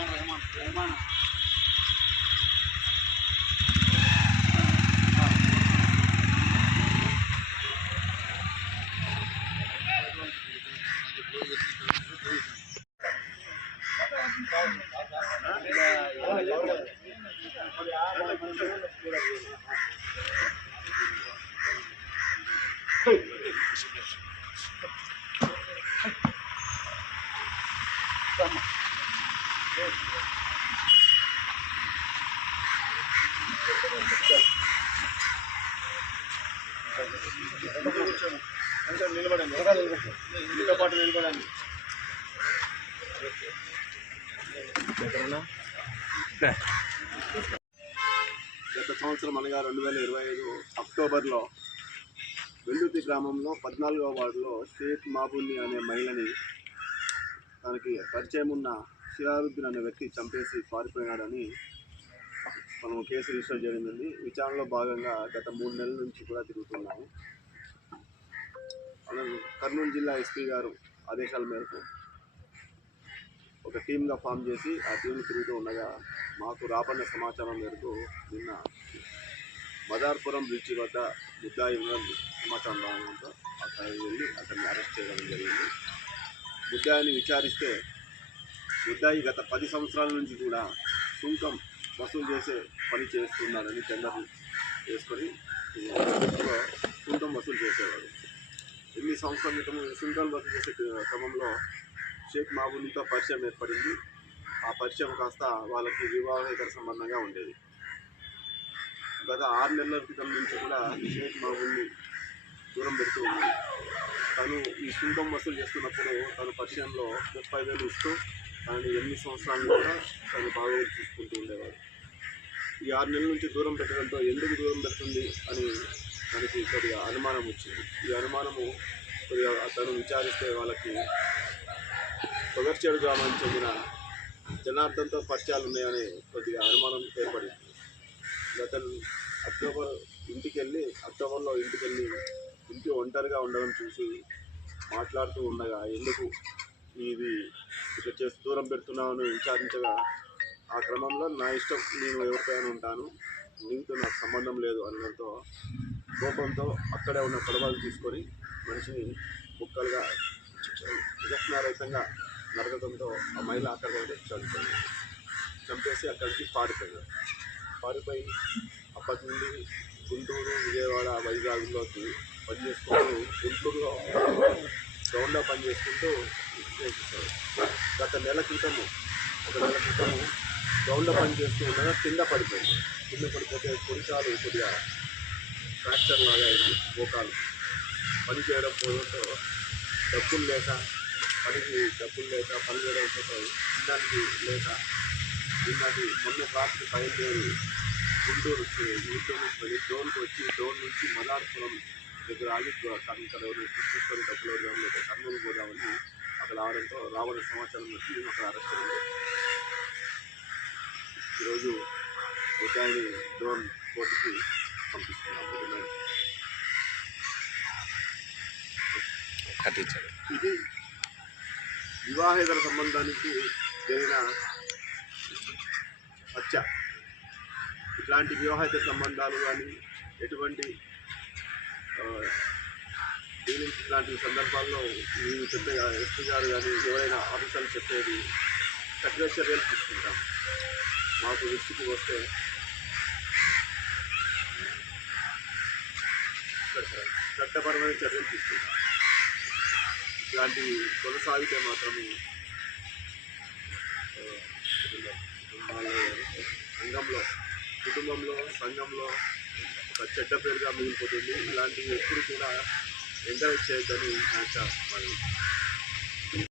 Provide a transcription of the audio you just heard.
Rahman Rahman Rahman Thank you. కొంచెం నిలబడండి మీతో పాటు నిలబడండి గత సంవత్సరం అనగా రెండు వేల ఇరవై ఐదు అక్టోబర్లో వెల్లుతి గ్రామంలో పద్నాలుగో వార్డులో షేక్ మాబుని అనే మహిళని తనకి పరిచయం ఉన్న సిరారుద్దీన్ అనే వ్యక్తి చంపేసి పారిపోయినాడని మనం కేసు రిజిస్టర్ జరిగింది విచారణలో భాగంగా గత మూడు నెలల నుంచి కూడా తిరుగుతున్నాము. మనం కర్నూలు జిల్లా ఎస్పీ గారు ఆదేశాల మేరకు ఒక టీమ్గా ఫామ్ చేసి ఆ టీం తిరుగుతూ ఉండగా మాకు రాబడిన సమాచారం మేరకు నిన్న మదార్పురం బ్రిడ్జ్ వద్ద ముద్దాయి ఉన్న సమాచారం రావడంతో అక్కడికి వెళ్ళి అతన్ని అరెస్ట్ చేయడం జరిగింది. ముద్దాయిని విచారిస్తే ముద్దాయి గత పది సంవత్సరాల నుంచి కూడా సుంకం వసూలు చేసే పని చేస్తున్నాడని టెండర్లు వేసుకొని ఈ సుంకం వసూలు చేసేవాడు ఎన్ని సంవత్సరాల క్రితం సుంకాలు వసూలు చేసే క్రమంలో షేక్ మహబూబ్తో పరిచయం ఏర్పడింది. ఆ పరిచయం కాస్త వాళ్ళకి వివాహేతర సంబంధంగా ఉండేది. గత ఆరు నెలల క్రితం నుంచి కూడా షేక్ మహబూబ్ని దూరం పెడుతూ ఉంది. తను ఈ సుంకం వసూలు చేస్తున్నప్పుడు తన పరిచయంలో ముప్పై వేలు ఇస్తూ ఆయన ఎన్ని సంవత్సరాలు కూడా తను బాగా చూసుకుంటూ ఉండేవాడు. ఈ ఆరు నెలల నుంచి దూరం పెట్టడంతో ఎందుకు దూరం పెడుతుంది అని మనకి కొద్దిగా అనుమానం వచ్చింది. ఈ అనుమానము కొద్దిగా అతను విచారిస్తే వాళ్ళకి పొగర్చేడు గ్రామానికి చెందిన జనార్దన్తో పరిచయాలు ఉన్నాయని కొద్దిగా అనుమానం ఏర్పడింది. అతను అక్టోబర్ ఇంటికి వెళ్ళి అక్టోబర్లో ఇంటికి వెళ్ళి ఇంటి ఒంటరిగా ఉండడం చూసి మాట్లాడుతూ ఉండగా ఎందుకు? ఇది ఇట్లా చేసి దూరం పెడుతున్నామని విచారించగా ఆ క్రమంలో నా ఇష్టం నేను ఎవరిపైన ఉంటాను నీతో నాకు సంబంధం లేదు అనడంతో కోపంతో అక్కడే ఉన్న కొడవలు తీసుకొని మనిషిని ముక్కలుగా విలక్షణారహితంగా నరకడంతో ఆ మహిళ అక్కడ చనిపోయింది. చంపేసి అక్కడికి పారిపోయాడు పారిపోయి అప్పటి నుండి గుంటూరు విజయవాడ వైజాగ్లోకి పనిచేసుకుంటూ గుంటూరులో గ్రౌండ్లో పనిచేసుకుంటూ చేసేసాడు గత నెల క్రితము ఒక నెల క్రితము గ్రౌండ్లో పని చేస్తూ ఉండగా కింద పడిపోయింది. కింద పడిపోతే కొన్నిసార్లు కొద్దిగా ఫ్రాక్చర్ లాగా అయింది మోకాలు. పని చేయడం పోవడంతో డబ్బులు లేక పనికి డబ్బులు లేక పని చేయడం పోతాయి తినడానికి లేక నిన్నటి మొన్న రాత్రి బయలుదేరి గుంటూరు వచ్చి గుంటూరు నుంచి వెళ్ళి డోన్కి వచ్చి డోన్ నుంచి మదార్పురం దగ్గర ఆగి ఇక్కడ తీసుకొని డబ్బులు వద్దాం లేదా కర్నూలు పోదామని అక్కడ రావడంతో రావడం సమాచారం మేము అక్కడ అరెస్ట్ అయ్యాము ఈరోజు ఉద్యాన్ని డ్రోన్ కోర్టుకి పంపిస్తున్నాము రిమాండ్. ఇది వివాహేతర సంబంధానికి జరిగిన హత్య. ఇట్లాంటి వివాహేతర సంబంధాలు కానీ ఎటువంటి ఆ, ఇలాంటి సందర్భాల్లో మీరు చెప్పే ఎస్పీ గారు కానీ ఎవరైనా ఆఫీసర్లు చెప్పేది కఠిన చర్యలు తీసుకుంటాం. మాకు దృష్టికి వస్తే చట్టపరమైన చర్యలు తీసుకుంటాం. ఇలాంటి కొనసాగితే మాత్రము సంఘంలో కుటుంబంలో సంఘంలో ఒక చెడ్డ పేరుగా మిగిలిపోతుంది. ఇలాంటివి ఎప్పుడు కూడా ఎంకరేజ్ చేయొద్దని నా యొక్క మరి